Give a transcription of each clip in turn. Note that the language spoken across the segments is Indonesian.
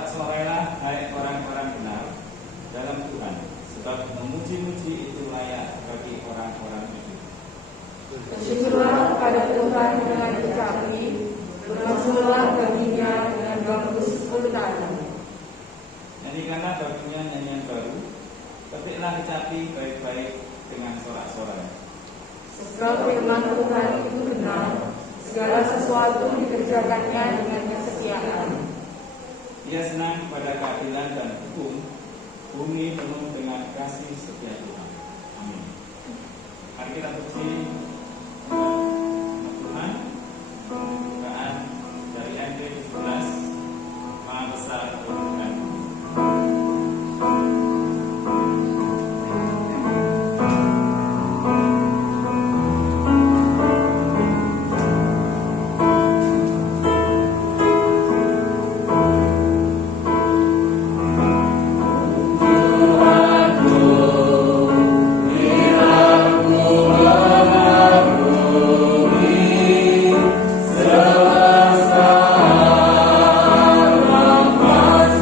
Bersorak-sorailah hai orang-orang benar dalam Tuhan, sebab memuji-muji itu layak bagi orang-orang itu. Bersyukurlah kepada Tuhan dengan kecapi, bermasmurlah baginya dengan bambu 10 tangan. Nyanyikanlah baginya nyanyian baru, petiklah kecapi baik-baik dengan sorak-sorai. Sebab firman Tuhan itu benar, segala sesuatu dikerjakannya dengan kesetiaan. Dia senang pada keadilan dan hukum, bumi penuh dengan kasih setia Tuhan. Amin. Mari kita puji Tuhan. Bukaan dari MT 17, Maha Besar Tuhan. Semesta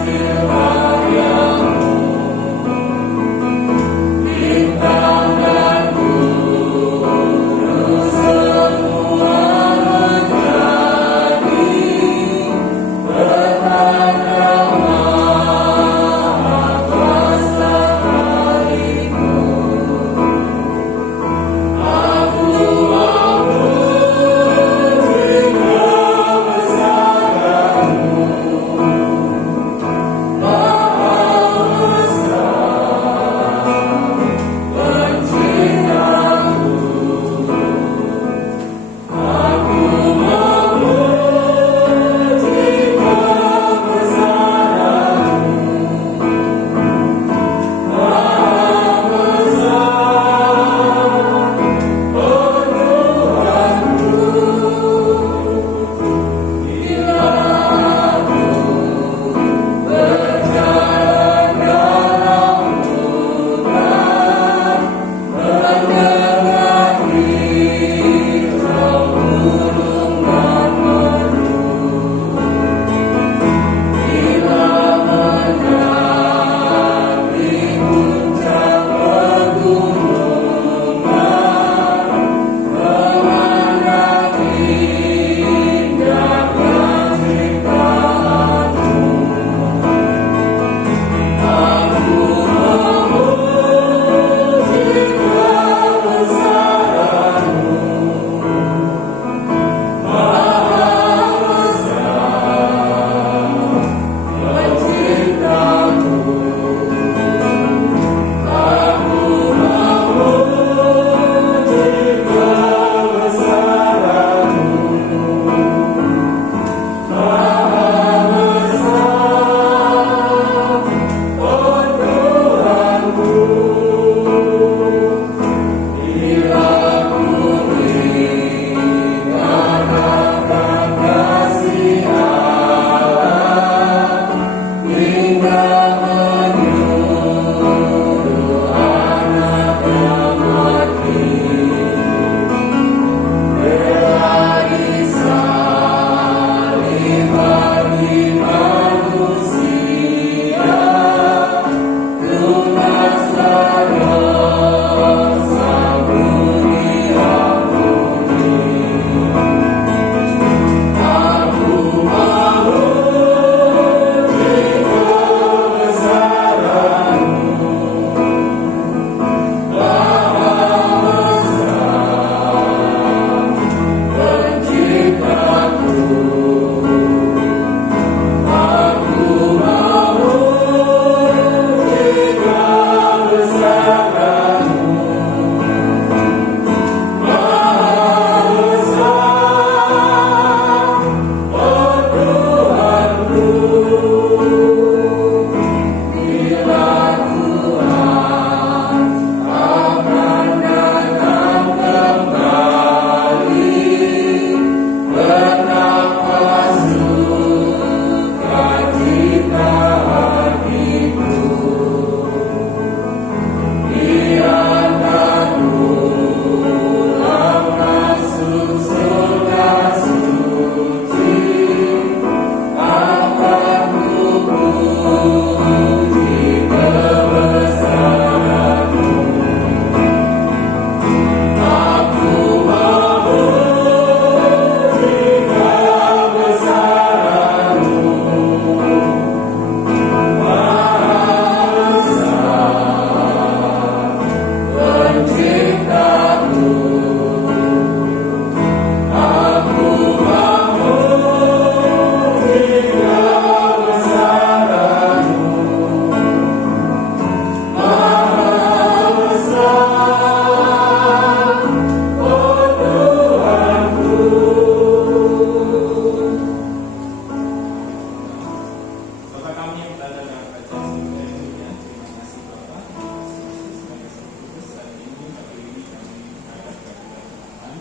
kami yang berada dalam kerajaan surga yang mulia, terima kasih Bapa, terima kasih Yesus, terima kasih Roh Kudus. Saat ini pagi ini kami menghadap kehadirat Tuhan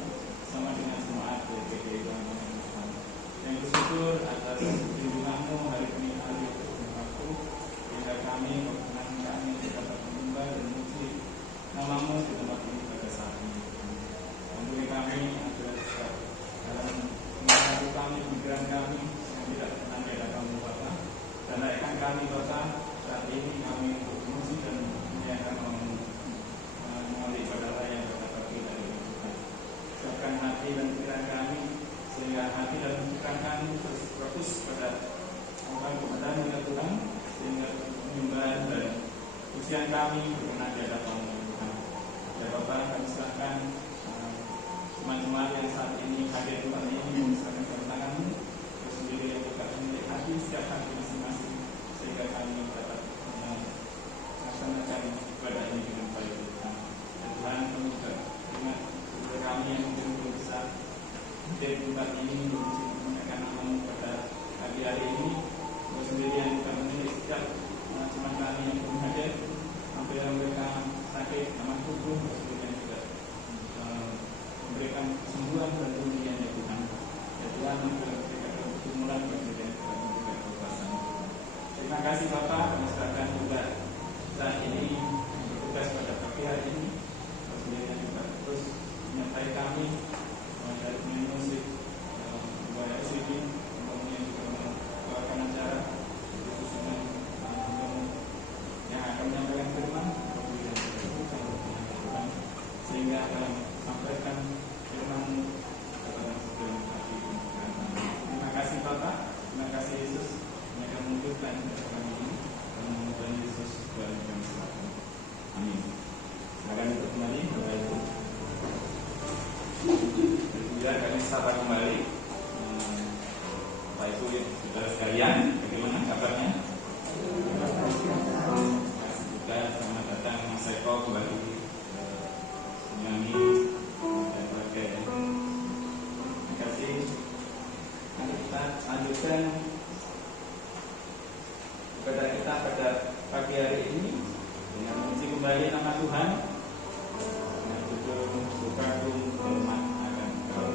sama dengan jemaat GPG Tuhan Tuhan. Yang bersyukur atas perlindungan-Mu hari ini hari waktu, sehingga kami berkenan kami dapat menyembah dan memuji nama-Mu di tempat ini pada saat ini. Ampuni kami agar dalam menghadapi kami, pikiran kami yang tidak pernah di hadapan-Mu Bapa, dan naikkan kami Bapa saat ini kami untuk memuji dan memuliakan-Mu melalui ibadah yang berbakti dari Tuhan. Siapkan hati dan pikiran kami sehingga hati dan pikiran kami terus fokus pada kepada Tuhan, sehingga penyembahan dan pujian kami berkenan di hadapan-Mu Tuhan. Ya Bapak, kami serahkan jemaat-jemaat yang saat ini hadir Tuhan ini mengusahakan kemenangan-Mu sendiri yang bukan milik hati setiap hati masing-masing, sehingga kami dapat melaksanakan ibadah ini dengan baik Tuhan. Dan Tuhan, kami juga ingat kepada kami yang mungkin belum bisa hadir tempat ini mengucapkan nama-Mu pada pagi hari ini. Kau sendiri yang bukan milik setiap jemaat kami yang belum hadir, sampai mereka sakit, aman tubuh, Kau sendiri yang juga memberikan kesembuhan dan pemulihan ya Tuhan. Ya Tuhan, memberikan pergumulan bagi dan memberikan kekuasaan. Terima kasih Bapak, kami serahkan juga saat ini bertugas pada pagi hari ini. Kau sendiri yang juga terus menyertai kami dari pemain musik, Buaya SCD, kemudian juga membawakan acara khusus dengan yang akan menyampaikan firman, kemudian juga Tuhan, sehingga akan sampaikan firman-Mu kepada setiap hati ini. Terima kasih Bapak, terima kasih Yesus yang akan menunjukkan kepada kami ini, dan memuliakan Yesus Tuhan kami selalu. Amin. Silakan untuk kembali Bapak Ibu. Ya, kami sapa kembali. Bapak Ibu, saudara sekalian, bagaimana kabarnya? Terima kasih juga, selamat datang Mas Eko kembali menyanyi dan sebagainya. Terima kasih. Mari kita lanjutkan ibadah kita pada pagi hari ini dengan memuji kembali nama Tuhan dengan judul Berkagum Hormat akan Kau.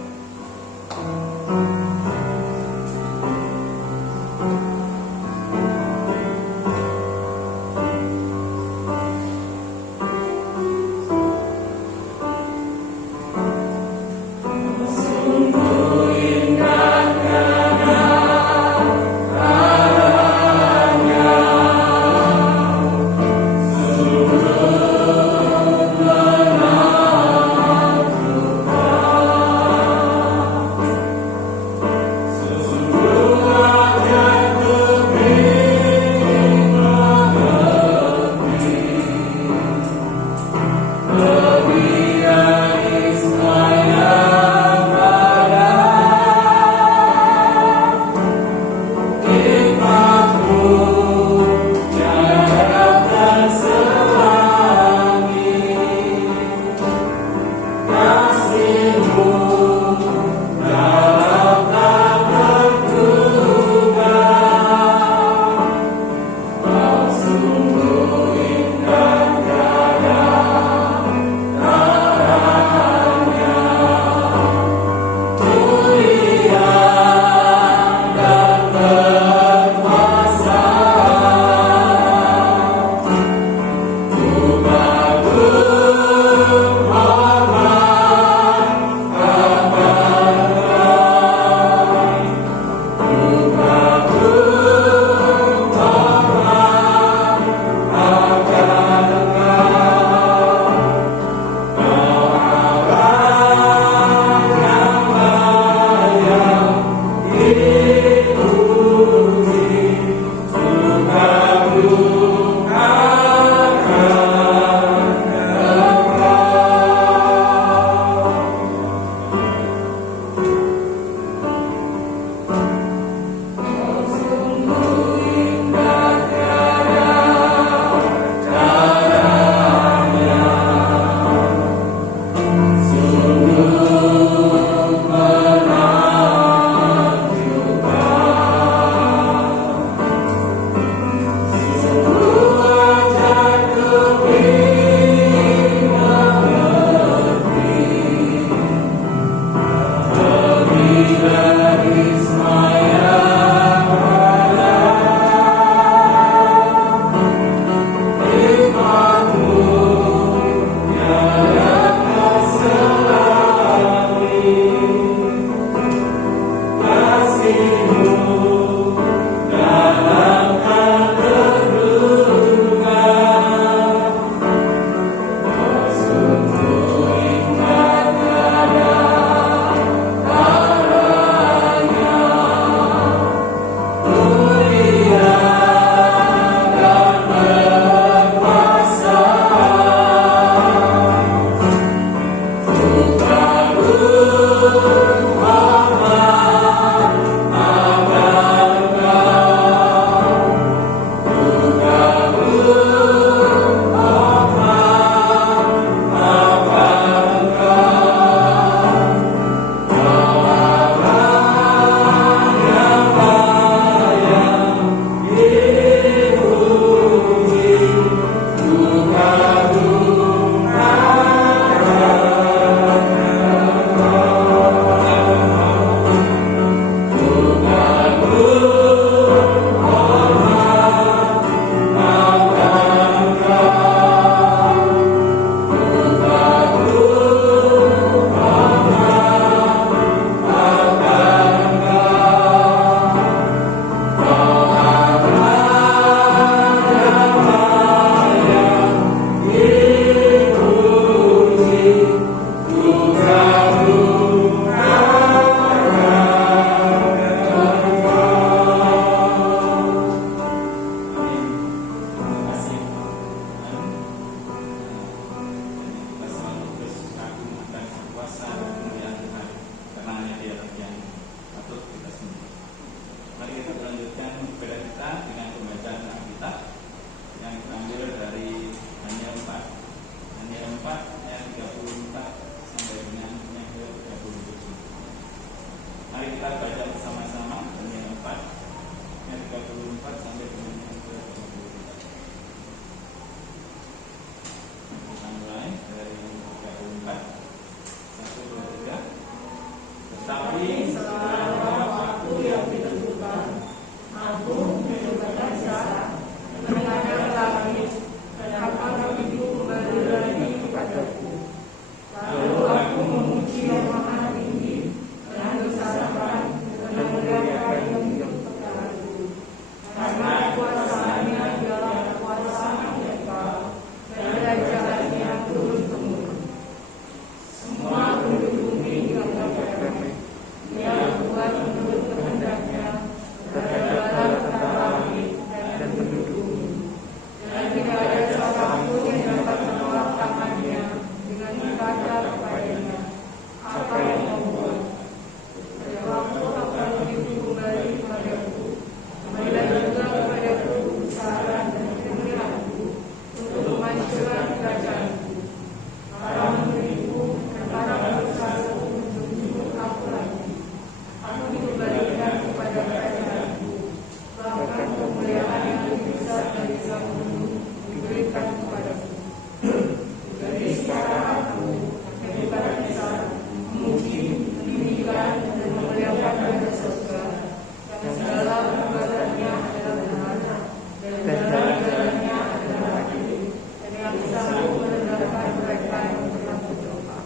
dan jalan-jalannya adalah adil, dan yang sanggup merendahkan mereka yang sedang berdoa.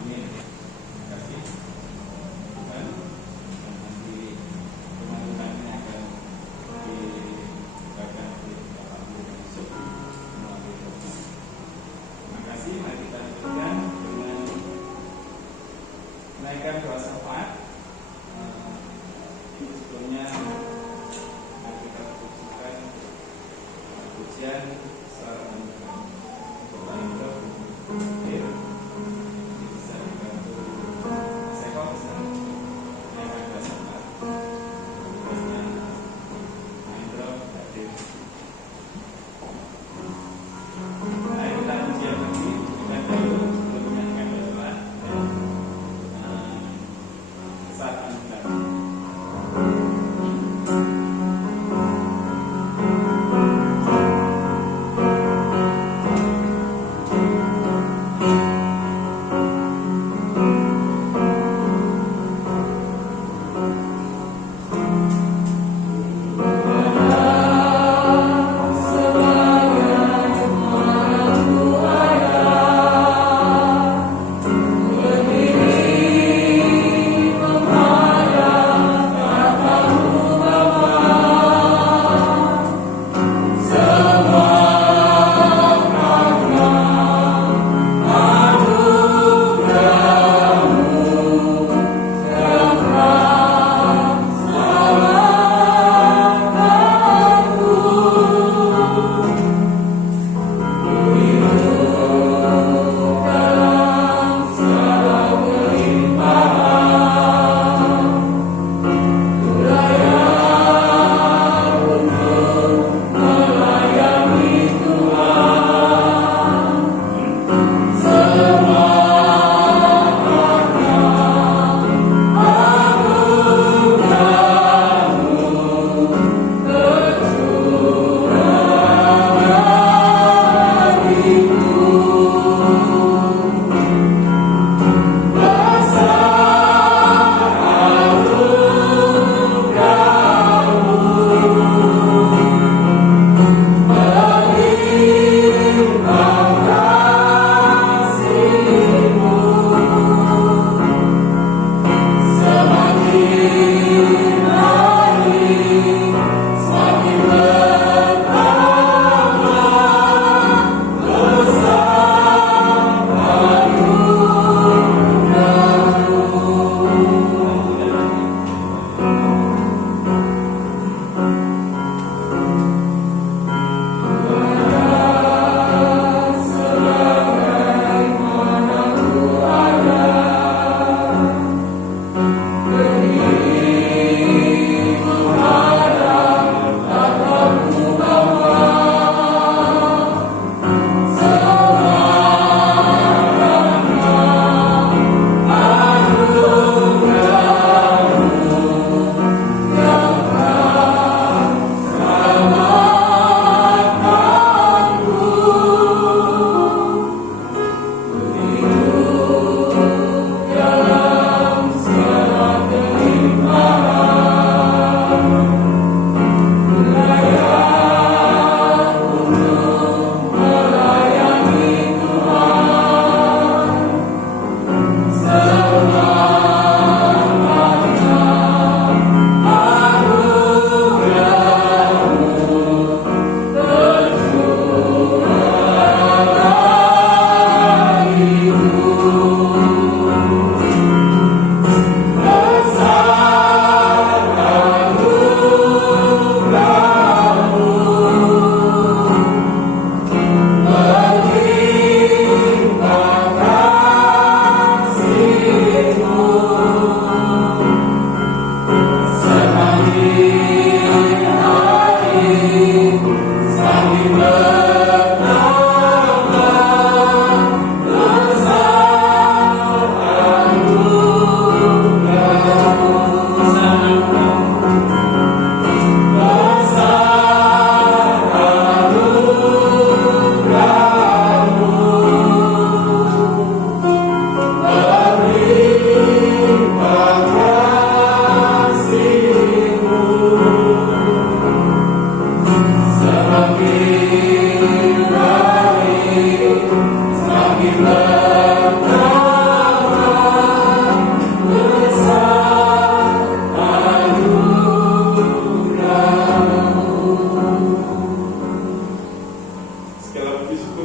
Amin. Terima kasih. Dan nanti teman-temannya akan dibagikan oleh Bapak Guru Yusuf melalui doa. Terima kasih. Mari kita lanjutkan dengan menaikkan doa syafaat. Sebelumnya mari kita tujukan pujian secara menunjukkan doa itu bisa dibantu saya bisa menaikkan doa syafaat. Terusnya Mahendra hadir. Mari kita pujian lagi dengan dahulu sebelum menyanyikan doa dan saat anugerah. Thank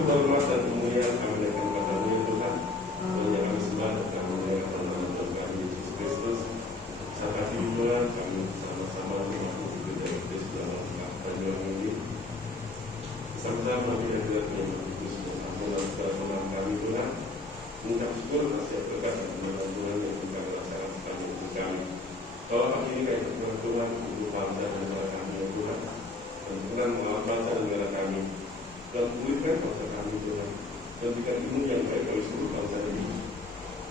hormat dan kemuliaan kami naikkan kepada-Mu ya Tuhan. Hanya kami sembah dan kami menyerahkan nama Tuhan kami Yesus Kristus. Saat kasih Tuhan kami sama-sama mengikuti dari Kristus dalam melakukan ini. Sama-sama kami yang tidak punya Kristus dan kami dalam segala kemenangan kami Tuhan. Mengucap syukur atas berkat dan kemenangan Tuhan yang kami rasakan sekarang untuk kami. Kalau kami ini kayak Tuhan untuk bangsa dan negara kami ya Tuhan. Dan Tuhan mengawal bangsa dan negara kami. Dan pulihkan bangsa kami Tuhan. Dan berikan ilmu yang baik bagi seluruh bangsa ini.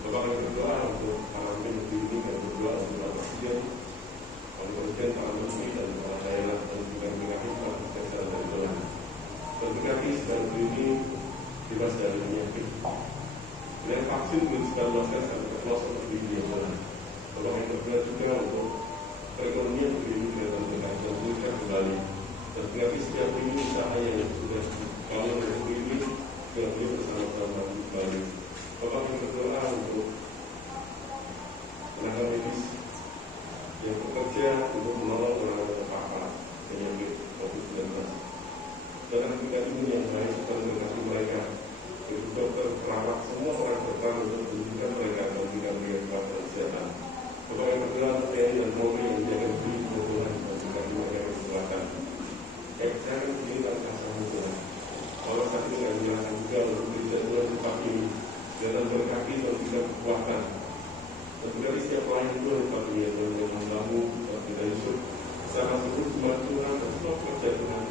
Bapak kami berdoa untuk para pemimpin negeri ini dan berdoa untuk para presiden, para menteri dan para daerah dan berikan penyakit para kesehatan dan Tuhan. Dan berikan segala negeri ini bebas dari penyakit. Dan vaksin bisa luaskan sampai ke pelosok negeri ini ya Tuhan. Bapak kami berdoa juga untuk perekonomian negeri ini dan berikan dan pulihkan kembali. Dan berikan setiap ini usaha yang sudah bangun negeri ini dan beliau bersama-sama kembali. Bapak kami berdoa untuk tenaga medis yang bekerja untuk menolong orang-orang terpapar penyakit COVID-19. Dan berikan ilmu yang baik serta mengasihi mereka, untuk dokter, perawat, semua orang berperan untuk menunjukkan mereka dan berikan mereka kesehatan. Bapak kami berdoa untuk TNI dan Polri yang menjaga negeri Tuhan dan berikan mereka kesehatan. Saya ini tak sama Tuhan. Allah saat ini kami menyerahkan juga untuk gereja Tuhan tempat ini. Dan berkaki dan berikan kekuatan. Dan berikan setiap pelayan Tuhan tempat ini ya Tuhan yang membangun dan kita Yusuf bersama seluruh jemaat Tuhan dan semua pekerja Tuhan.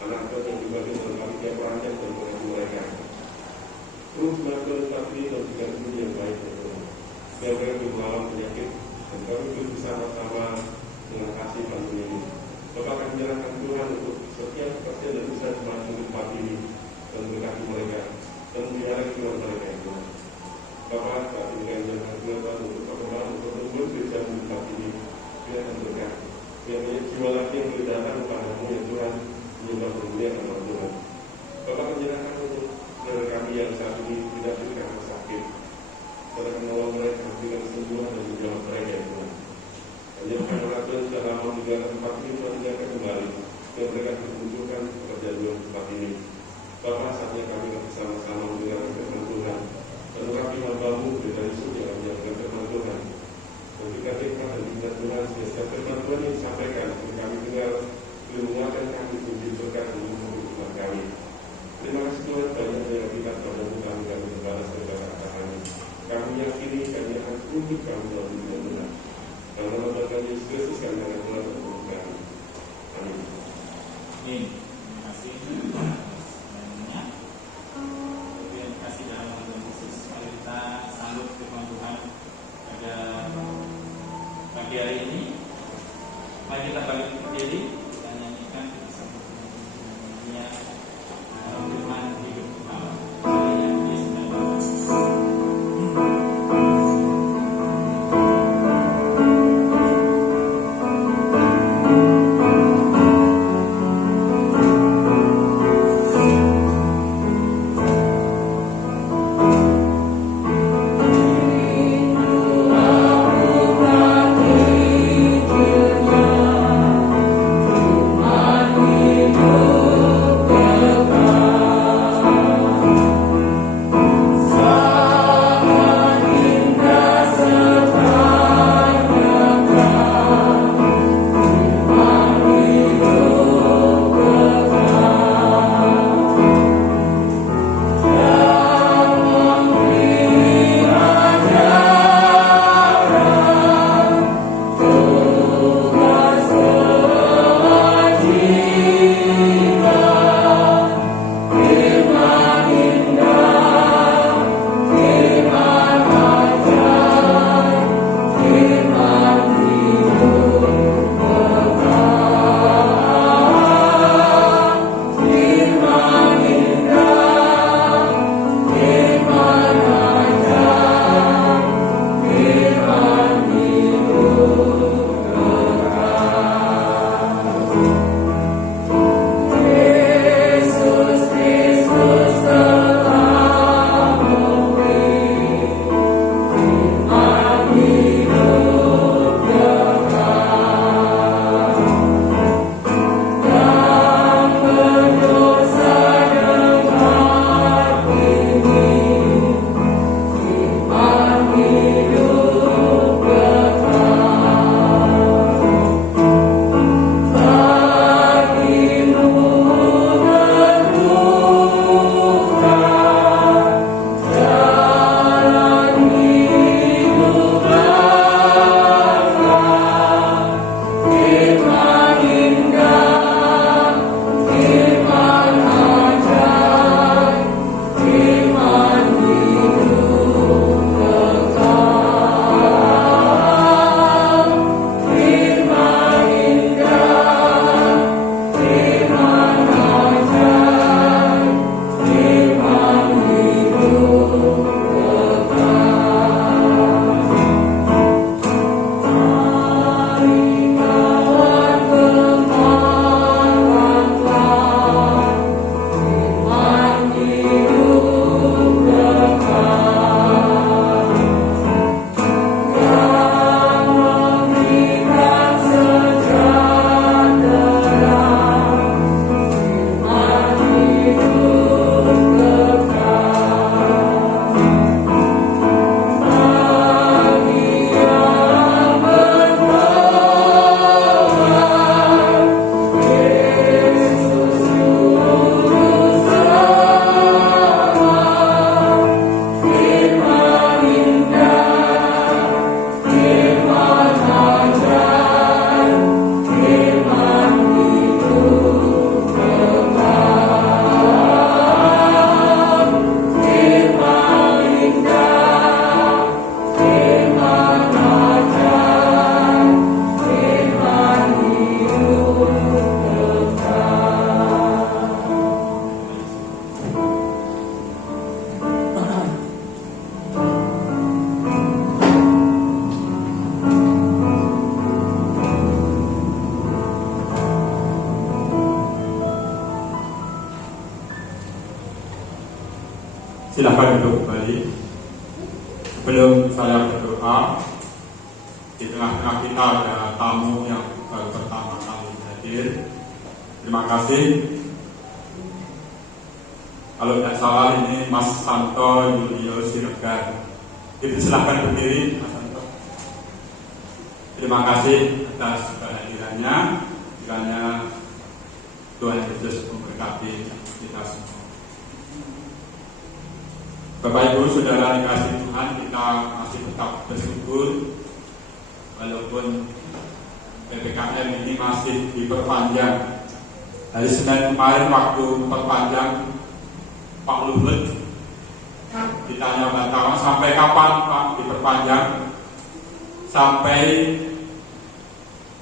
Anak-anak yang dibagi dalam panitia pelayan dan mengaji mereka. Terus jemaat Tuhan tempat ini dan berikan ilmu yang baik ya Tuhan. Biar mereka melawan penyakit dan kami bersama-sama dengan kasih pandemi ini. Bapak akan menyerahkan Tuhan untuk setiap pekerjaan dan usaha jemaat di tempat ini dan berkati mereka dan memelihara Tuhan mereka itu. Bapak saat ini kami menyerahkan Tuhan untuk perkembangan untuk membuat gereja di tempat ini biar akan berkati. Biar banyak jiwa lagi yang boleh datang kepadamu ya Tuhan, menyembah bermulia kepada Tuhan. Bapak menyerahkan untuk saudara kami yang saat ini tidak karena sakit. Saudara menolong mereka dengan kesembuhan dan menjawab mereka ya Tuhan. Menyerahkan orang Tuhan sudah lama meninggalkan tempat ini, Tuhan menjaga kembali dan mereka menunjukkan pekerjaan Tuhan di tempat ini. Bapak saatnya kami bersama-sama mendengarkan firman Tuhan dan urapi hamba-Mu dari Yesus yang menyampaikan firman Tuhan. Dan berikan hikmat dan bimbingan Tuhan setiap firman Tuhan yang disampaikan dan kami dengar boleh menguatkan kami menjadi berkat dan menghidupkan kami. Terima kasih Tuhan banyak yang kita kepada-Mu kami berbalas kepada kata-kata-Mu. Kami yakini kami akan tunduk kami dalam dunia Tuhan. Karena nama Tuhan Yesus Kristus kami akan Tuhan dan kami. Amin. Amin. Terima kasih. Terima kasih dalam Tuhan Yesus. Mari kita sambut firman Tuhan pada pagi hari ini. Mari kita bangkit berdiri, kita nyanyikan bersama dunia firman hidup Tuhan. Amin. Silakan duduk kembali. Sebelum saya berdoa, di tengah-tengah kita ada tamu yang baru pertama kali hadir. Terima kasih. Kalau tidak salah ini Mas Santo Yulio Siregar. Itu silakan berdiri, Mas Santo. Terima kasih atas kehadirannya. Kiranya Tuhan Yesus memberkati kita semua. Bapak Ibu Saudara dikasih Tuhan, kita masih tetap bersyukur walaupun PPKM ini masih diperpanjang. Hari Senin kemarin waktu perpanjang Pak Luhut ditanya wartawan sampai kapan Pak diperpanjang, sampai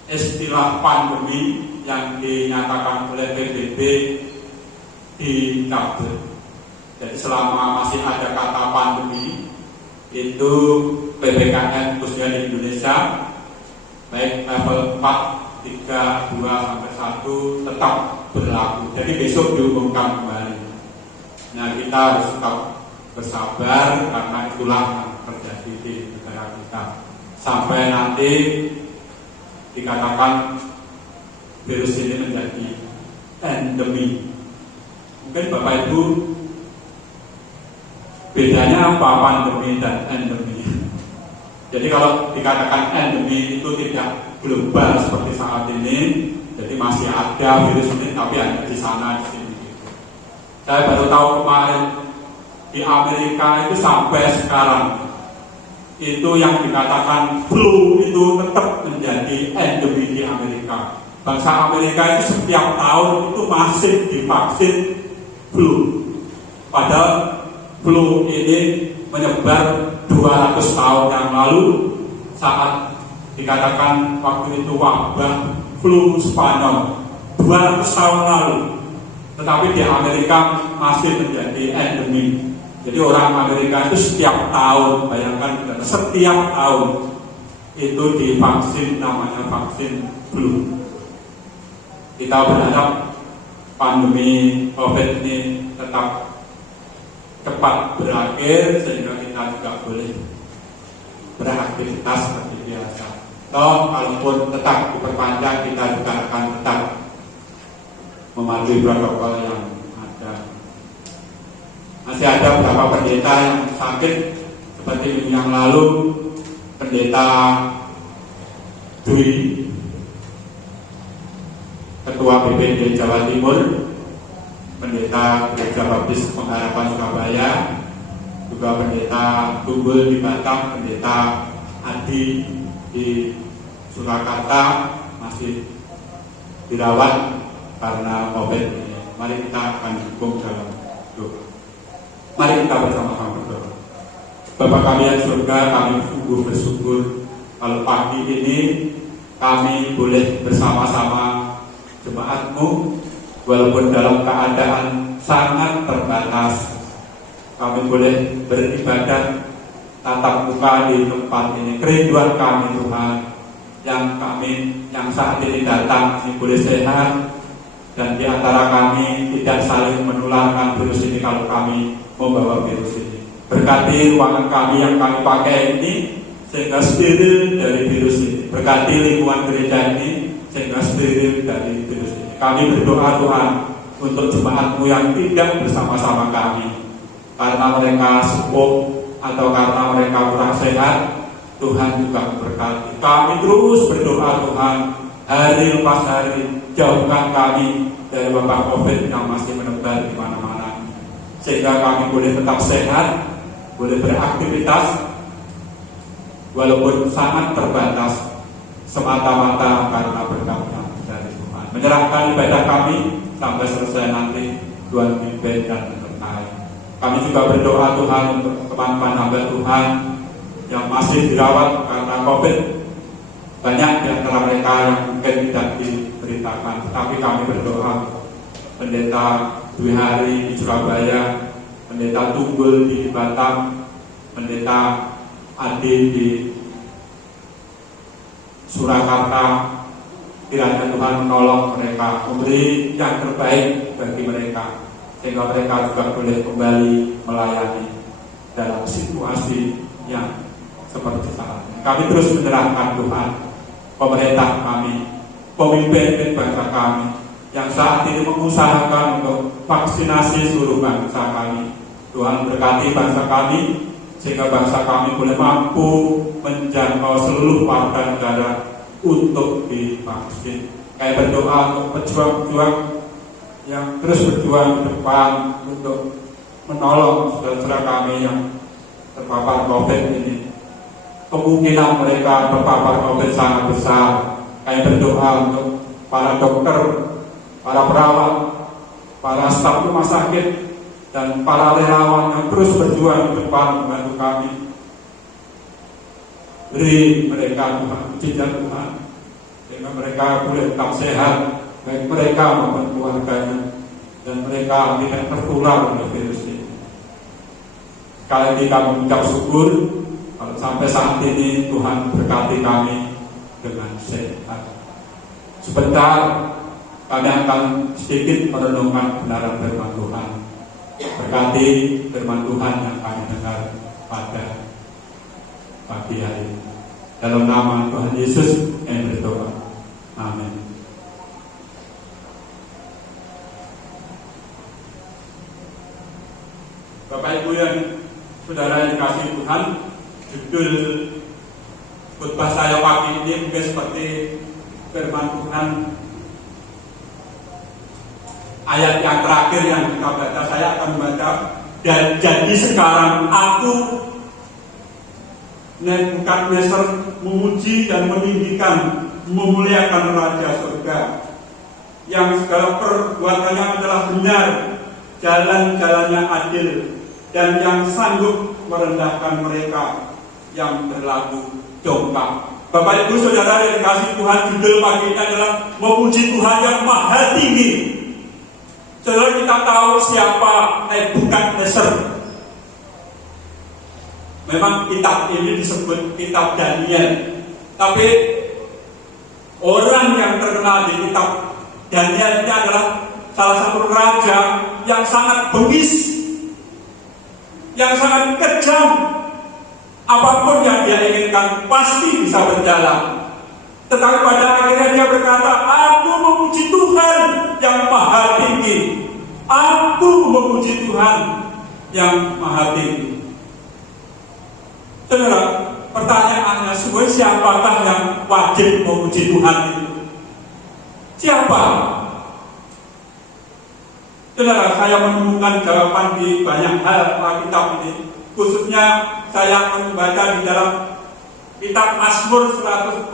istilah pandemi yang dinyatakan oleh PBB dicabut. Jadi selama masih ada kata pandemi, itu PPKM khususnya di Indonesia baik level 4, 3, 2, sampai 1 tetap berlaku. Jadi besok diumumkan kembali. Nah, kita harus tetap bersabar karena itulah yang terjadi di negara kita. Sampai nanti dikatakan virus ini menjadi endemi. Mungkin Bapak Ibu, bedanya apa pandemi dan endemi? Jadi kalau dikatakan endemi itu tidak global seperti saat ini, jadi masih ada virus ini tapi hanya di sana di sini. Saya baru tahu kemarin di Amerika itu sampai sekarang itu yang dikatakan flu itu tetap menjadi endemi di Amerika. Bangsa Amerika itu setiap tahun itu masih divaksin flu. Padahal flu ini menyebar 200 tahun yang lalu saat dikatakan waktu itu wabah flu Spanyol 200 tahun lalu. Tetapi di Amerika masih menjadi endemi. Jadi orang Amerika itu setiap tahun, bayangkan setiap tahun itu divaksin, namanya vaksin flu. Kita berharap pandemi COVID ini tetap cepat berakhir sehingga kita juga boleh beraktivitas seperti biasa. Toh kalaupun tetap diperpanjang, kita juga akan tetap mematuhi protokol yang ada. Masih ada beberapa pendeta yang sakit, seperti minggu yang lalu pendeta Dwi, Ketua BPD Jawa Timur, pendeta Gereja Baptis Pengharapan Surabaya, juga pendeta Tunggul di Batam, pendeta Adi di Surakarta masih dirawat karena COVID ini. Mari kita akan dukung dalam doa. Mari kita bersama-sama berdoa. Bapa kami yang surga, kami sungguh bersyukur kalau pagi ini kami boleh bersama-sama jemaat-Mu, walaupun dalam keadaan sangat terbatas, kami boleh beribadah tatap muka di tempat ini. Kerinduan kami Tuhan, yang saat ini datang ini boleh sehat, dan di antara kami tidak saling menularkan virus ini kalau kami membawa virus ini. Berkati ruangan kami yang kami pakai ini sehingga steril dari virus ini. Berkati lingkungan gereja ini sehingga steril dari virus ini. Kami berdoa Tuhan untuk jemaat-Mu yang tidak bersama-sama kami, karena mereka sepuh atau karena mereka kurang sehat. Tuhan juga memberkati. Kami terus berdoa Tuhan, hari lepas hari jauhkan kami dari wabah COVID yang masih menebar di mana-mana, sehingga kami boleh tetap sehat, boleh beraktivitas walaupun sangat terbatas, semata-mata karena berkat dari Tuhan. Menyerahkan ibadah kami sampai selesai nanti, Tuhan pimpin dan menyertai. Kami juga berdoa Tuhan untuk teman-teman hamba Tuhan yang masih dirawat karena COVID. Banyak di antara mereka yang mungkin tidak diberitakan, tetapi kami berdoa pendeta Dwi Hari di Surabaya, pendeta Tunggul di Batam, pendeta Adi di Surakarta. Kiranya Tuhan menolong mereka, memberi yang terbaik bagi mereka. sehingga mereka juga boleh kembali melayani dalam situasi yang seperti saat ini. Kami terus menyerahkan Tuhan pemerintah kami, pemimpin bangsa kami yang saat ini mengusahakan untuk vaksinasi seluruh bangsa kami. Tuhan berkati bangsa kami sehingga bangsa kami boleh mampu menjangkau seluruh warga negara untuk divaksin. Kami berdoa untuk pejuang-pejuang yang terus berjuang ke depan untuk menolong saudara-saudara kami yang terpapar COVID ini. Kemungkinan mereka terpapar COVID sangat besar. Kami berdoa untuk para dokter, para perawat, para staf rumah sakit, dan para relawan yang terus berjuang di depan membantu kami. Beri mereka Tuhan, mujizat Tuhan, sehingga mereka boleh tetap sehat, baik mereka maupun keluarganya, dan mereka tidak tertular oleh virus ini. Sekali lagi kami mengucap syukur kalau sampai saat ini Tuhan berkati kami dengan sehat. Sebentar kami akan sedikit merenungkan kebenaran firman Tuhan. Berkati firman Tuhan yang kami dengar pada pagi hari ini. Dalam nama Tuhan Yesus kami berdoa. Amin. Bapak Ibu yang saudara yang dikasihi Tuhan, judul khotbah saya pagi ini mungkin seperti firman Tuhan ayat yang terakhir yang kita baca. Saya akan membaca, dan jadi sekarang aku Nebukadnezar memuji dan meninggikan, memuliakan Raja Surga yang segala perbuatannya adalah benar, jalan-jalannya adil, dan yang sanggup merendahkan mereka yang berlaku jongkak. Bapak Ibu Saudara yang dikasihi Tuhan, judul pagi ini adalah memuji Tuhan yang maha tinggi. Saudara, kita tahu siapa Nebukadnezar. Memang kitab ini disebut kitab Daniel, tapi orang yang terkenal di kitab Daniel ini adalah salah satu raja yang sangat bengis, yang sangat kejam. Apapun yang dia inginkan pasti bisa berjalan. Tetapi pada akhirnya dia berkata, aku memuji Tuhan yang maha tinggi. Aku memuji Tuhan yang maha tinggi. Saudara, pertanyaannya sebenarnya siapakah yang wajib memuji Tuhan itu? Siapa? Saudara, saya menemukan jawaban di banyak hal Alkitab ini. Khususnya saya akan membaca di dalam kitab Mazmur 145.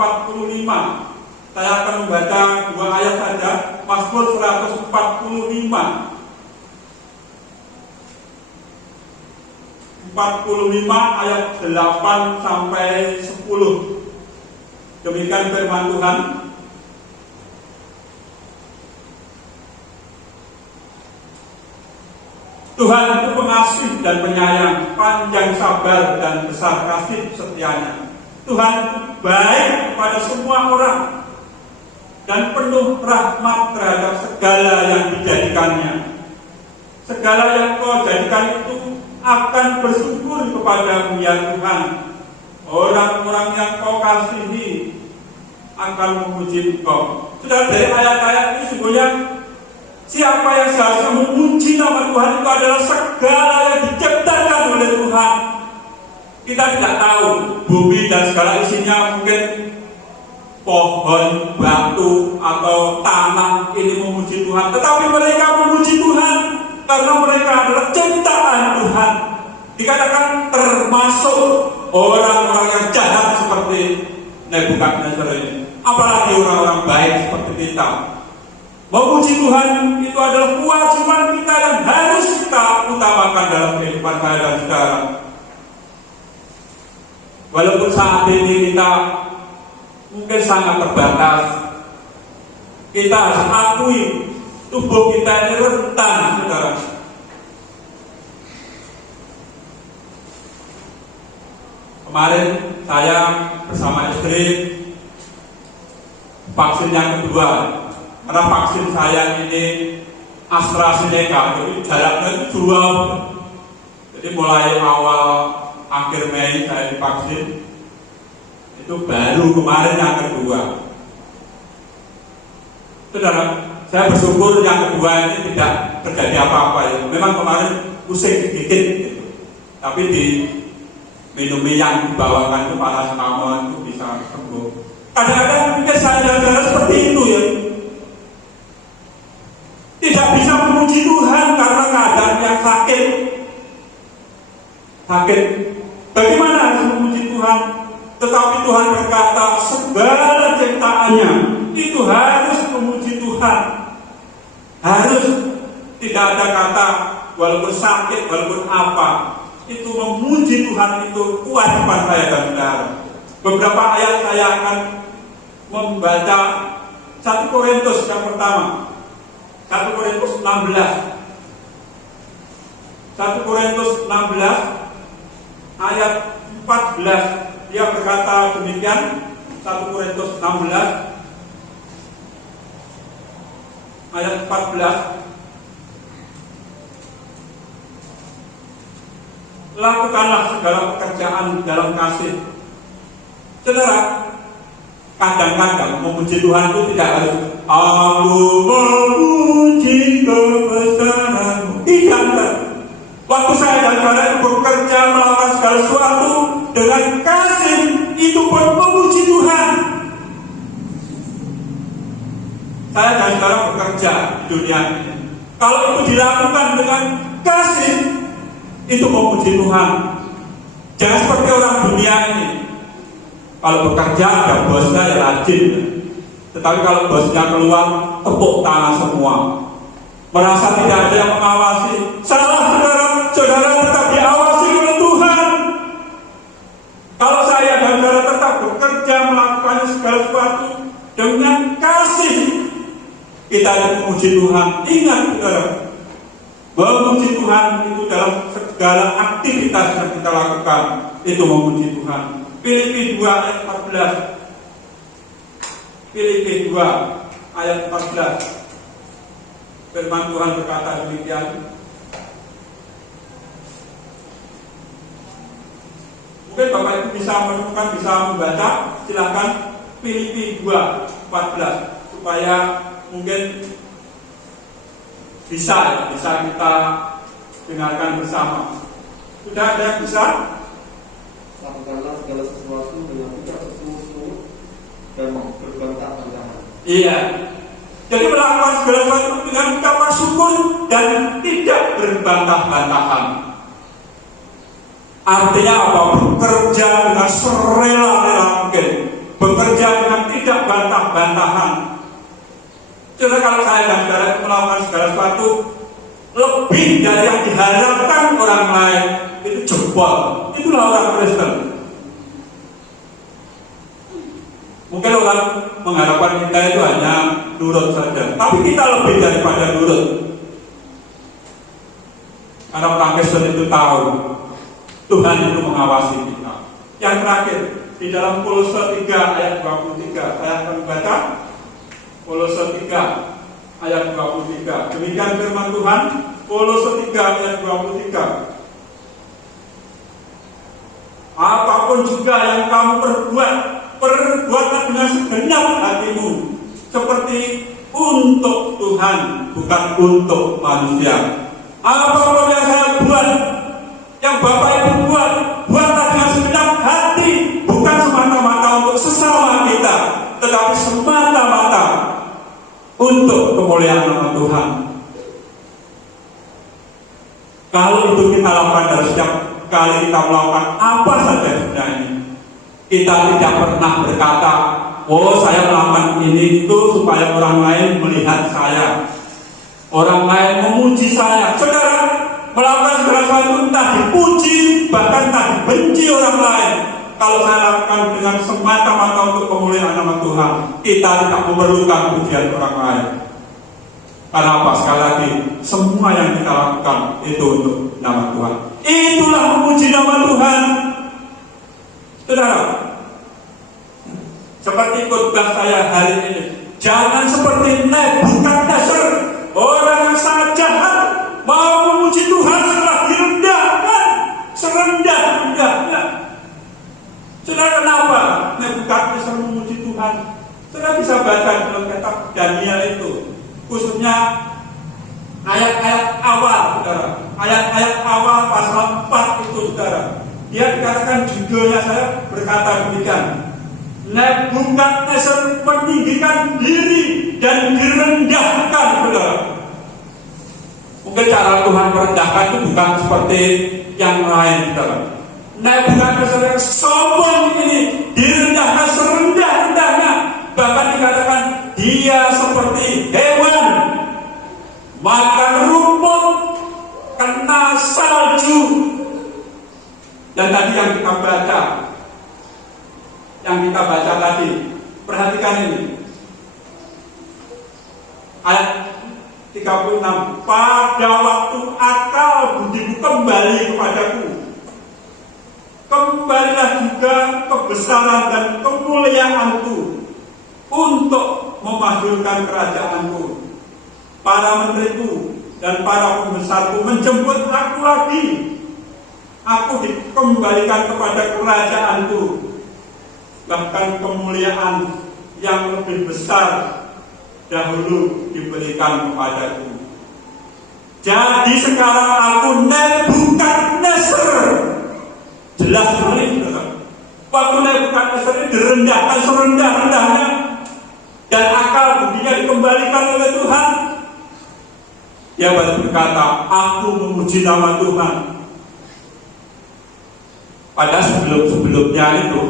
Saya akan membaca 2 ayat saja. Mazmur 145. 45 ayat 8 sampai 10. Demikian firman Tuhan. Tuhan itu pengasih dan penyayang, panjang sabar dan besar kasih setianya. Tuhan itu baik kepada semua orang dan penuh rahmat terhadap segala yang dijadikannya. Segala yang Kau jadikan itu akan bersyukur kepadamu ya Tuhan. Orang-orang yang Kau kasihi akan memuji Engkau. Sudah dari ayat-ayat ini sebenarnya siapa yang seharusnya memuji nama Tuhan itu adalah segala yang diciptakan oleh Tuhan. Kita tidak tahu bumi dan segala isinya, mungkin pohon, batu, atau tanah ini memuji Tuhan. Tetapi mereka memuji Tuhan karena mereka adalah ciptaan Tuhan. Dikatakan termasuk orang-orang yang jahat seperti Nebukadnezar ini. Apalagi orang-orang baik seperti kita. Memuji Tuhan itu adalah kewajiban kita yang harus kita utamakan dalam kehidupan saya dan saudara. Walaupun saat ini kita mungkin sangat terbatas, kita harus akui tubuh kita ini rentan, saudara. Kemarin saya bersama istri vaksin yang kedua. Karena vaksin saya ini AstraZeneca, jadi jaraknya itu jauh. Jadi mulai awal akhir Mei saya divaksin, itu baru kemarin yang kedua. Saudara, saya bersyukur yang kedua ini tidak terjadi apa-apa ya. Memang kemarin pusing sedikit gitu. Tapi di minumi yang dibawakan itu paracetamol itu bisa sembuh. Kadang-kadang mungkin saya seperti itu ya. Tidak bisa memuji Tuhan karena keadaan yang sakit. Bagaimana harus memuji Tuhan? Tetapi Tuhan berkata segala ciptaannya itu harus memuji Tuhan. Harus, tidak ada kata walaupun sakit, walaupun apa, itu memuji Tuhan itu kewajiban saya dan saudara. Beberapa ayat saya akan membaca 1 Korintus yang pertama, 1 Korintus 16. 1 Korintus 16 ayat 14, dia berkata demikian. 1 Korintus 16 ayat 14. Lakukanlah segala pekerjaan dalam kasih. Saudara, kadang-kadang memuji Tuhan itu tidak harus aku memuji kebesaran-Mu. Tidak. Waktu saya dan saudara bekerja melakukan segala sesuatu dengan kasih, itu pun memuji Tuhan. Saya dan saudara bekerja di dunia ini. Kalau itu dilakukan dengan kasih, itu memuji Tuhan. Jangan seperti orang dunia ini. Kalau bekerja ada bosnya ya rajin. Tetapi kalau bosnya keluar, tepuk tangan semua. Merasa tidak ada yang mengawasi. Salah saudara tetap diawasi oleh Tuhan. Kalau saya dan saudara tetap bekerja melakukan segala sesuatu dengan kasih, kita memuji Tuhan. Ingat saudara, memuji Tuhan itu dalam segala aktivitas yang kita lakukan, itu memuji Tuhan. Filipi 2 ayat 14. Filipi 2 ayat 14. Firman Tuhan berkata demikian. Mungkin Bapak Ibu bisa menemukan, bisa membaca. Silakan Filipi 2 14 supaya mungkin bisa kita dengarkan bersama. Sudah ada yang bisa? Lakukanlah segala sesuatu dengan tidak bersungguh-sungguh dan berbantah-bantahan. Iya. Jadi melakukan segala sesuatu dengan ucapan syukur dan tidak berbantah-bantahan. Artinya apa? Bekerja dengan serela-rela mungkin. Bekerja dengan tidak bantah-bantahan. Jadi kalau saya dan saudara melakukan segala sesuatu lebih dari yang diharapkan orang lain, itu jebol. Itulah orang Kristen. Mungkin orang mengharapkan kita itu hanya nurut saja, tapi kita lebih daripada nurut. Karena orang Kristen itu tahu Tuhan itu mengawasi kita. Yang terakhir, di dalam Kolose 3 ayat 23, saya akan baca Kolose 3 ayat 23. Demikian firman Tuhan, Kolose 3 ayat 23. Apapun juga yang kamu perbuatlah dengan segenap hatimu, seperti untuk Tuhan, bukan untuk manusia. Apapun yang saya buat, yang Bapak Ibu buat, buatlah dengan segenap hati, bukan semata-mata untuk sesama kita, tetapi semata-mata untuk kemuliaan nama Tuhan. Kalau itu kita lakukan dari setiap kali kita melakukan apa saja dunia ini, kita tidak pernah berkata, oh saya melakukan ini itu supaya orang lain melihat saya, orang lain memuji saya. Saudara, melakukan segala sesuatu entah dipuji, bahkan entah dibenci orang lain, kalau saya lakukan dengan semata-mata untuk kemuliaan nama Tuhan, kita tidak memerlukan pujian orang lain. Karena apa? Sekali lagi, semua yang kita lakukan itu untuk nama Tuhan. Itulah memuji nama Tuhan. Saudara, seperti khotbah saya hari ini, jangan seperti Nebukadnezar, orang yang sangat Saudara bisa baca dalam kitab Daniel itu, khususnya ayat-ayat awal, saudara. Ayat-ayat awal pasal 4 itu, saudara. Dia dikatakan judulnya, saya berkata demikian: Nebukadnezar meninggikan diri dan direndahkan, saudara. Mungkin cara Tuhan merendahkan itu bukan seperti yang lain, saudara. Nebukadnezar yang sombong ini direndahkan serendah-rendahnya, bahkan dikatakan dia seperti hewan makan rumput, kena salju. Dan tadi yang kita baca tadi, perhatikan ini ayat 36. Pada waktu akal budimu kembali kepadaku, kembalilah juga kebesaran dan kemuliaanku untuk memahulkan kerajaanku. Para menteriku dan para pembesarku menjemput aku lagi. Aku dikembalikan kepada kerajaanku, bahkan kemuliaan yang lebih besar dahulu diberikan kepadaku. Jadi sekarang aku Nebukadnezar. Jelas sekali, waktu Nebukadnezar ini direndahkan serendah-rendahnya dan akal budinya dikembalikan oleh Tuhan, dia baru berkata, aku memuji nama Tuhan. Pada sebelum-sebelumnya itu,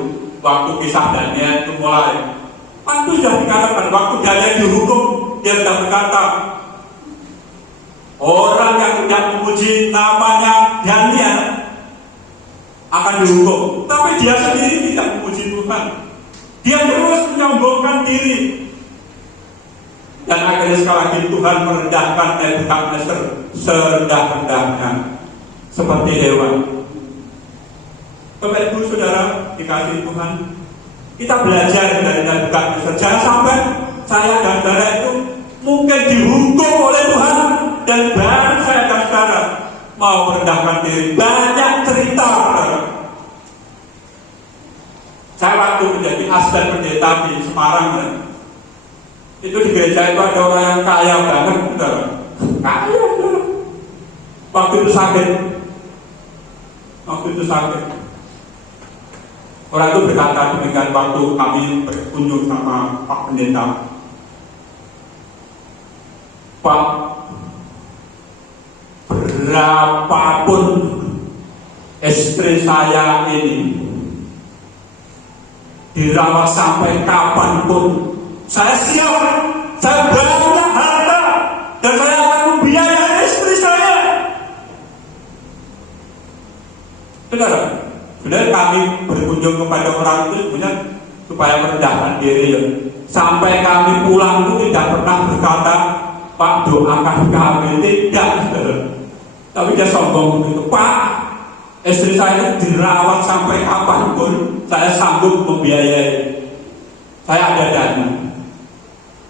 waktu kisah Daniel itu mulai, waktu sudah dikatakan, waktu Daniel dihukum, dia sudah berkata, orang yang tidak memuji namanya Daniel akan dihukum. Tapi dia sendiri tidak memuji Tuhan. Dia terus menyombongkan diri. Dan akhirnya sekali lagi Tuhan merendahkan Nebukadnezar serendah-rendahnya, seperti hewan. Bapak Ibu Saudara dikasihi Tuhan, kita belajar dari Nebukadnezar. Jangan sampai saya dan saudara itu mungkin dihukum oleh Tuhan dan baru saya dan saudara mau merendahkan diri. Banyak cerita, saudara. Saya waktu menjadi asisten pendeta di Semarang, itu di gereja itu ada orang yang kaya banget, saudara. Kaya, saudara. Waktu itu sakit. Orang itu berkata demikian waktu kami berkunjung sama Pak Pendeta. Pak, berapapun istri saya ini dirawat sampai kapanpun, saya siap, saya banyak harta, dan saya akan membiayai istri saya. Sebenarnya kami berkunjung kepada orang itu sebenarnya supaya merendahkan diri. Sampai kami pulang itu tidak pernah berkata, Pak doakan kami, tidak. Tapi dia sombong begitu, Pak, istri saya itu dirawat sampai kapanpun, saya sanggup membiayai. Saya ada dana.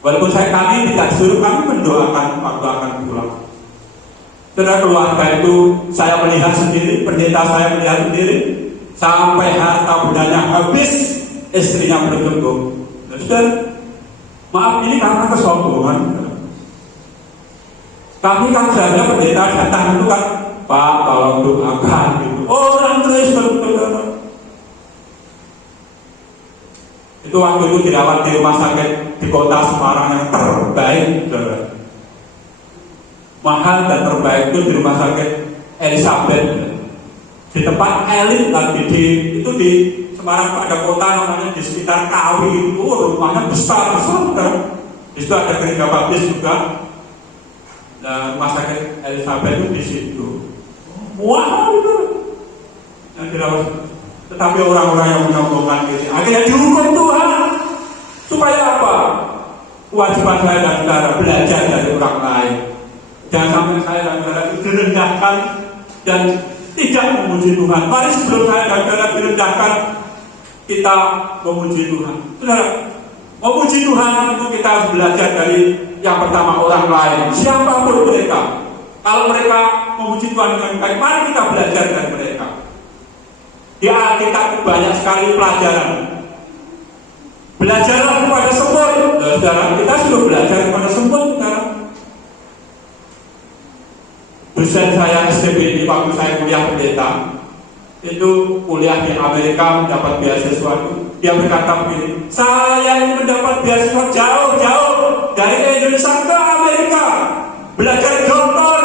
Walaupun kami tidak disuruh, kami mendoakan waktu akan pulang. Saudara, keluarga itu saya melihat sendiri, pendeta saya melihat sendiri, sampai harta bendanya habis, istrinya bercukup. Dan maaf, ini karena kesombongan. Kami kan seharusnya pendeta datang itu kan, Pak, tolong doakan gitu. Orang Kristen, saudara. Itu waktu itu dirawat di rumah sakit di kota Semarang yang terbaik, saudara. Mahal dan terbaik itu di rumah sakit Elizabeth, di tempat elit lagi itu di Semarang ada kota namanya di sekitar Kawi itu rumahnya besar. Di situ ada gereja baptis juga. Nah, rumah sakit Elizabeth itu di situ. Wah, itu yang dirawat. Tetapi orang-orang yang menyombongkan diri akhirnya dihukum Tuhan. Supaya apa? Kewajiban saya dan saudara belajar dari orang lain. Jangan sampai saya dan saudara itu direndahkan dan tidak memuji Tuhan. Mari sebelum saya dan saudara direndahkan, kita memuji Tuhan. Saudara, memuji Tuhan itu kita harus belajar dari yang pertama orang lain, siapapun mereka. Kalau mereka memuji Tuhan dengan baik, mari kita belajar dari mereka. Di Alkitab banyak sekali pelajaran. Belajarlah kepada semut. Nah, saudara, kita sudah belajar kepada semut, saudara. Dosen saya STPD waktu saya kuliah pendeta, itu kuliah di Amerika mendapat beasiswa itu, dia berkata begini, saya ini mendapat beasiswa jauh-jauh dari Indonesia ke Amerika, belajar doktor,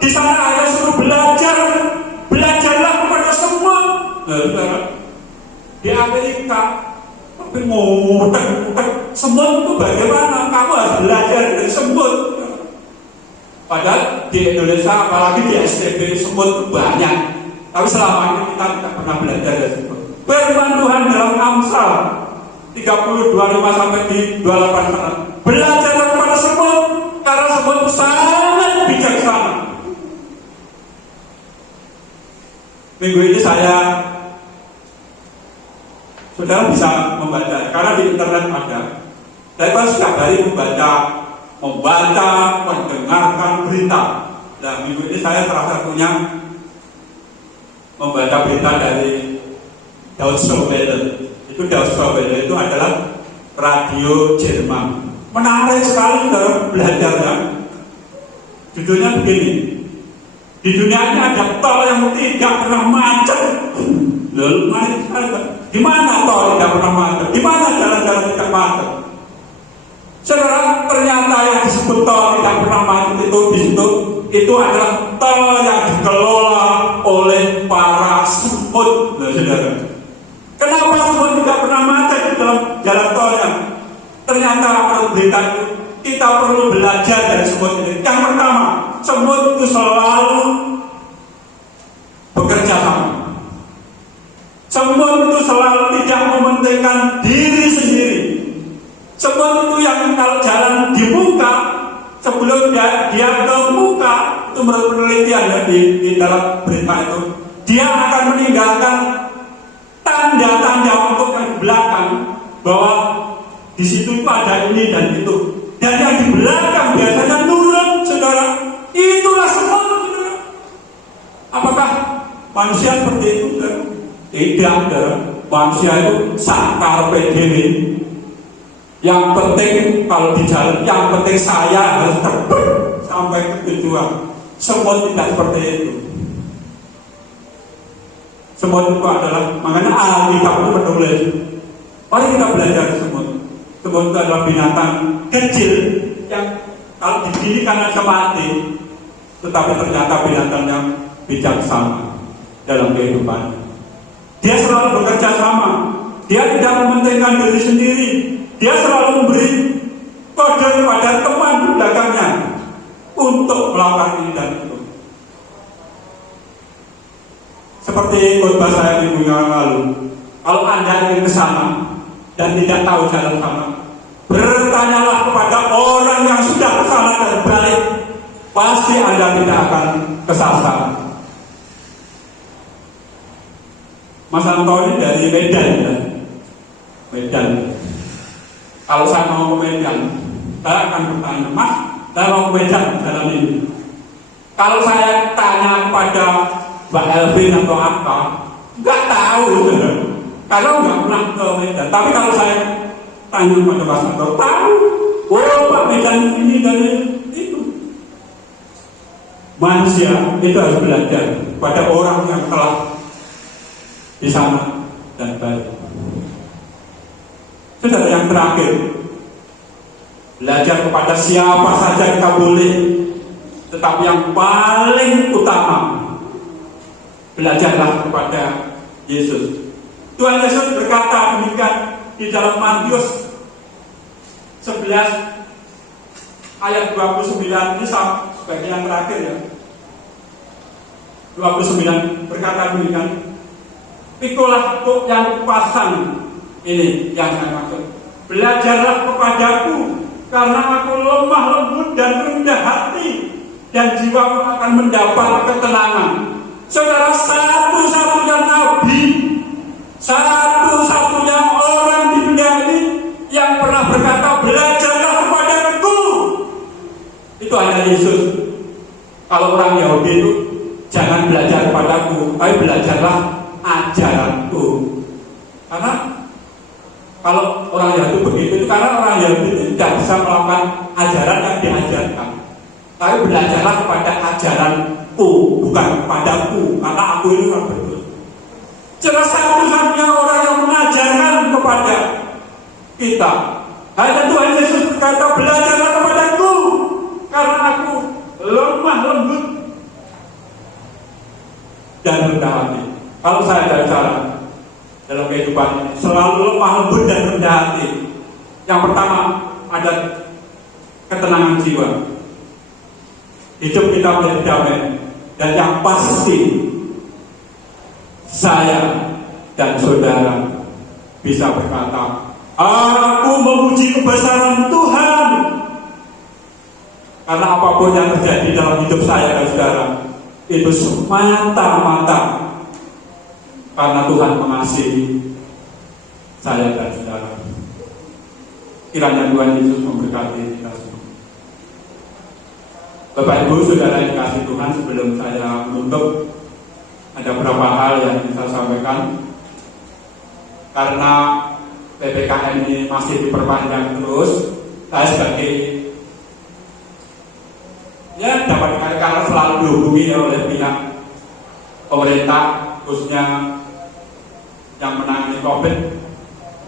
di sana ada suruh belajarlah kepada semua. Nah, di Amerika, tapi ngutek semut itu bagaimana? Kamu harus belajar dari semut. Padahal di Indonesia, apalagi di STB, semut itu banyak. Tapi selama ini kita tidak pernah belajar dari situ. Firman Tuhan dalam Amsal 30:25 sampai di 28. Belajarlah kepada semut, karena semut sangat bijaksana. Minggu ini saudara bisa membaca, karena di internet ada. Saya kan setiap hari membaca, mendengarkan berita. Nah, minggu ini saya salah satunya membaca berita dari Deutsche Welle. Itu Deutsche Welle itu adalah radio Jerman. Menarik sekali saudara belajarnya. Judulnya begini, di dunia ini ada tol yang tidak pernah macet. Lalu menarik sekali. Di mana tol tidak pernah macet? Di mana jalan-jalan tidak macet? Saudara, ternyata yang disebut tol tidak pernah macet itu di situ itu adalah tol yang dikelola oleh para semut. Nah, saudara, kenapa semut tidak pernah macet di dalam jalan tolnya? Ternyata menurut berita itu kita perlu belajar dari semut ini. Yang pertama, semut itu selalu bekerja sama. Semut itu selalu tidak mementingkan diri sendiri. Semut itu yang kalau jalan di muka, sebelum dia ke muka, itu menurut penelitian ya, di dalam berita itu, dia akan meninggalkan tanda-tanda untuk yang di belakang bahwa di situ ada ini dan itu. Dan yang di belakang biasanya nurut, saudara. Itulah semut, saudara. Apakah manusia seperti itu, saudara? Tidak, saudara. Manusia itu sakar PDW. Yang penting kalau di jalan, yang penting saya harus terbang sampai ke tujuan. Semut tidak seperti itu. Semut itu adalah, makanya Alkitab itu menulis, mari kita belajar semut. Semut itu adalah binatang kecil yang kalau didirikan aja mati, tetapi ternyata binatang yang bijaksana dalam kehidupan. Dia selalu bekerja sama. Dia tidak mementingkan diri sendiri. Dia selalu memberi kode kepada teman di belakangnya untuk melakukan ini dan itu. Seperti khotbah saya minggu yang lalu, kalau Anda ingin ke sana dan tidak tahu jalan sana, bertanyalah kepada orang yang sudah ke sana dan balik. Pasti Anda tidak akan kesasar. Mas Antoni dari Medan ya. Medan. Kalau saya mau ke Medan, saya akan bertanya, Mas, saya mau ke Medan jalan ini. Kalau saya tanya kepada Mbak Elvin atau apa, nggak tahu, karena nggak pernah ke Medan. Tapi kalau saya tanya kepada Mas Anto, tahu, oh Pak Medan ini dan itu. Manusia itu harus belajar pada orang yang telah di sana dan balik. Saudara, yang terakhir, belajar kepada siapa saja kita boleh, tetapi yang paling utama, belajarlah kepada Yesus. Tuhan Yesus berkata demikian di dalam Matius 11 ayat 29, ini sebagai yang terakhir ya. 29 berkata demikian, pikulah kuk yang pasang. Ini yang saya maksud. Belajarlah kepadaku, karena aku lemah lembut dan rendah hati, dan jiwamu akan mendapat ketenangan. Saudara, satu-satunya nabi, satu-satunya orang di dunia ini yang pernah berkata belajarlah kepadaku, itu hanya Yesus. Kalau orang Yahudi itu jangan belajar kepadaku, tapi belajarlah ajaranku. Karena Kalau orang Yahudi begitu itu karena orang Yahudi itu tidak bisa melakukan ajaran yang diajarkan. Tapi belajarlah kepada ajaranku, bukan kepadaku, karena aku ini orang berdosa. Jelas satu-satunya orang yang mengajarkan kepada kita hanya Tuhan Yesus berkata, belajarlah kepadaku karena aku lemah lembut dan rendah hati. Kalau saya ada cara dalam kehidupan ini selalu lemah lembut dan rendah hati. Yang pertama ada ketenangan jiwa. Hidup kita menjadi damai. Dan yang pasti saya dan saudara bisa berkata, aku memuji kebesaran Tuhan. Karena apapun yang terjadi dalam hidup saya dan saudara, itu semata-mata karena Tuhan mengasihi saya dan saudara. Kiranya Tuhan Yesus memberkati kita semua. Bapak Ibu Saudara yang dikasihi Tuhan, sebelum saya menutup, ada beberapa hal yang bisa saya sampaikan. Karena PPKM ini masih diperpanjang terus, saya sebagai dapat dikatakan selalu dihubungi oleh pihak pemerintah, khususnya yang menangani COVID,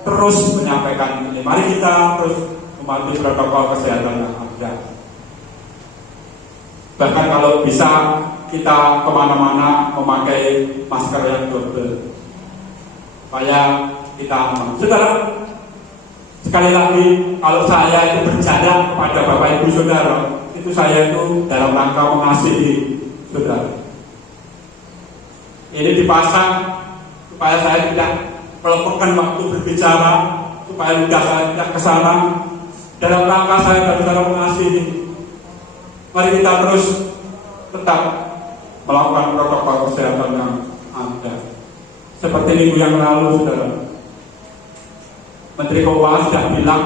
terus menyampaikan ini. Mari kita terus mematuhi protokol kesehatan yang ada. Bahkan kalau bisa kita kemana-mana memakai masker yang double supaya kita aman. Saudara, sekali lagi, kalau saya itu berjalan kepada Bapak Ibu Saudara, itu saya itu dalam rangka mengasihi saudara. Ini dipasang supaya saya tidak melepaskan waktu berbicara, supaya lidah saya tidak kesana. Dalam rangka saya dan saudara mengasihi. Mari kita terus tetap melakukan protokol kesehatan yang ada. Seperti minggu yang lalu, saudara, Menteri Keuangan sudah bilang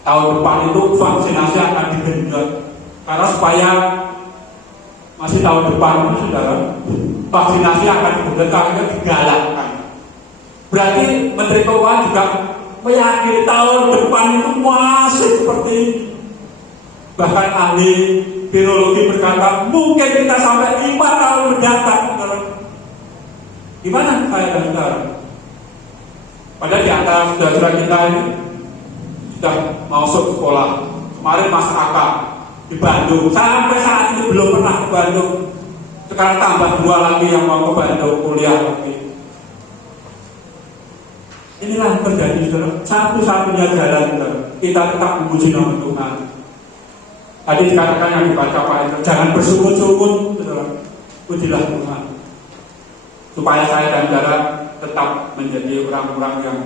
tahun depan itu vaksinasi akan digenjot. Karena supaya masih tahun depan, saudara, vaksinasi akan digenjot, karena digalakkan. Berarti Menteri Keuangan juga meyakini tahun depan itu masih seperti ini. Bahkan ahli virologi berkata mungkin kita sampai 5 tahun mendatang. Gimana saya dan saudara? Padahal di antara saudara-saudara kita ini sudah masuk sekolah. Kemarin Mas Aka di Bandung, sampai saat ini belum pernah ke Bandung. Sekarang tambah 2 lagi yang mau ke Bandung kuliah lagi. Inilah yang terjadi, saudara. Satu-satunya jalan kita tetap memuji nama Tuhan. Tadi dikatakan yang dibaca Pak Hendro, jangan bersungut-sungut, pujilah Tuhan, supaya saya dan saudara tetap menjadi orang-orang yang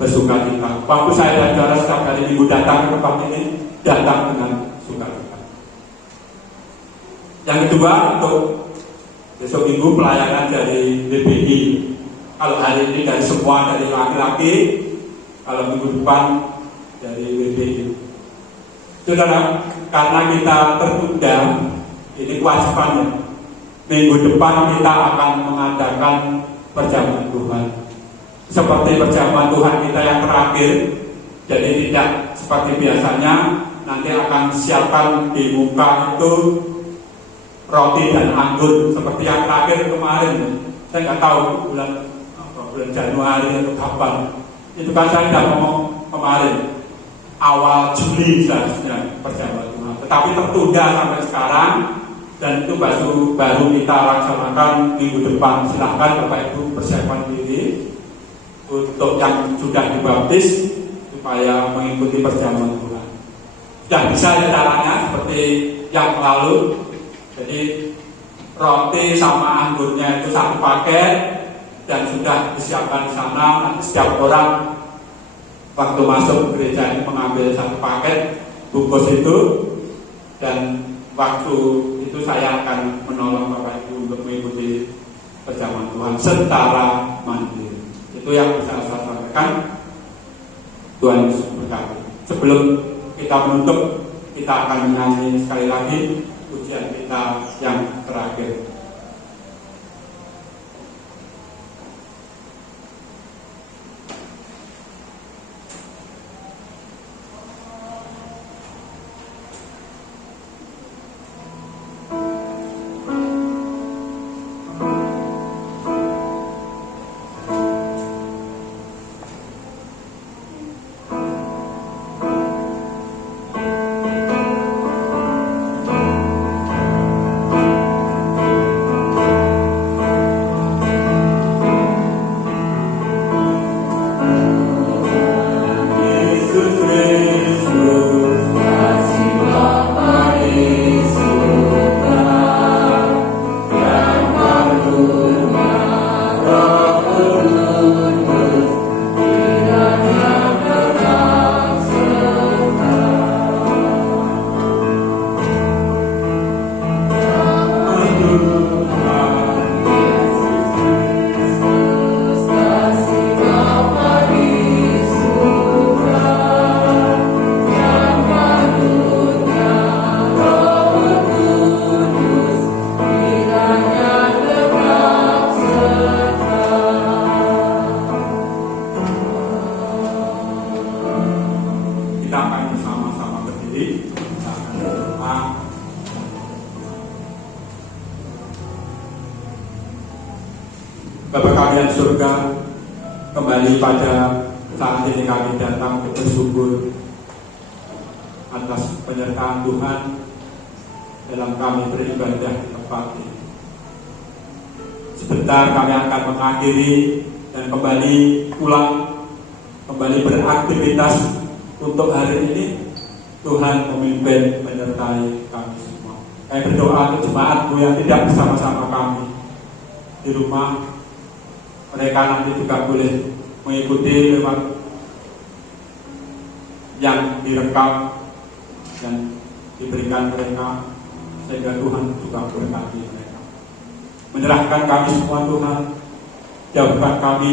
bersukacita. Waktu saya dan saudara setiap hari Minggu datang ke tempat ini, datang dengan sukacita. Yang kedua, untuk besok Minggu pelayanan dari BPI. Kalau hari ini dari semua, dari laki-laki, kalau minggu depan dari BPI. Saudara, karena kita tertunda, ini kewajibannya. Minggu depan kita akan mengadakan perjamuan Tuhan. Seperti perjamuan Tuhan kita yang terakhir, jadi tidak seperti biasanya. Nanti akan siapkan di muka itu roti dan anggur seperti yang terakhir kemarin. Saya nggak tahu bulan Januari atau kapan. Itu kan saya tidak ngomong kemarin. Awal Juli seharusnya perjamuan Tuhan, tetapi tertunda sampai sekarang, dan itu baru kita laksanakan minggu depan. Silahkan Bapak Ibu persiapkan diri untuk yang sudah dibaptis supaya mengikuti perjamuan Tuhan. Sudah bisa ya caranya seperti yang lalu. Jadi roti sama anggurnya itu 1 paket dan sudah disiapkan di sana. Nanti setiap orang waktu masuk gereja ini mengambil 1 paket bungkus itu, dan waktu itu saya akan menolong Bapak Ibu untuk mengikuti perjamuan Tuhan secara mandiri. Itu yang bisa saya sampaikan. Tuhan Yesus berkati. Sebelum kita menutup, kita akan menyanyi sekali lagi pujian kita yang terakhir. Bapa kami yang surga, kembali pada saat ini kami datang bersyukur atas penyertaan Tuhan dalam kami beribadah di tempat ini. Sebentar kami akan mengakhiri dan kembali pulang, kembali beraktivitas untuk hari ini. Tuhan memimpin menyertai kami semua. Kami berdoa untuk jemaatmu yang tidak bersama-sama kami di rumah. Mereka nanti juga boleh mengikuti lewat yang direkam dan diberikan mereka, sehingga Tuhan juga berkati mereka. Menyerahkan kami semua Tuhan, jauhkan kami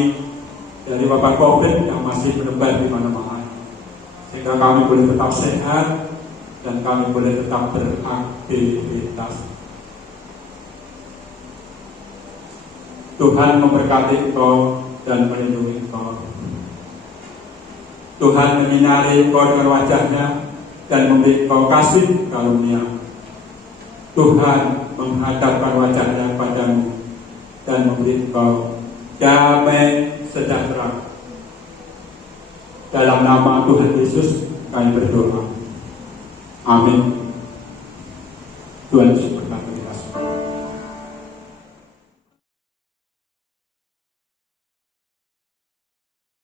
dari wabah COVID yang masih menebar di mana-mana, sehingga kami boleh tetap sehat dan kami boleh tetap beraktivitas. Tuhan memberkati engkau dan melindungi engkau. Tuhan menyinari engkau dengan wajahnya dan memberi engkau kasih karunia. Tuhan menghadapkan wajahnya padamu dan memberi engkau damai sejahtera. Dalam nama Tuhan Yesus kami berdoa. Amin. Tuhan Yesus.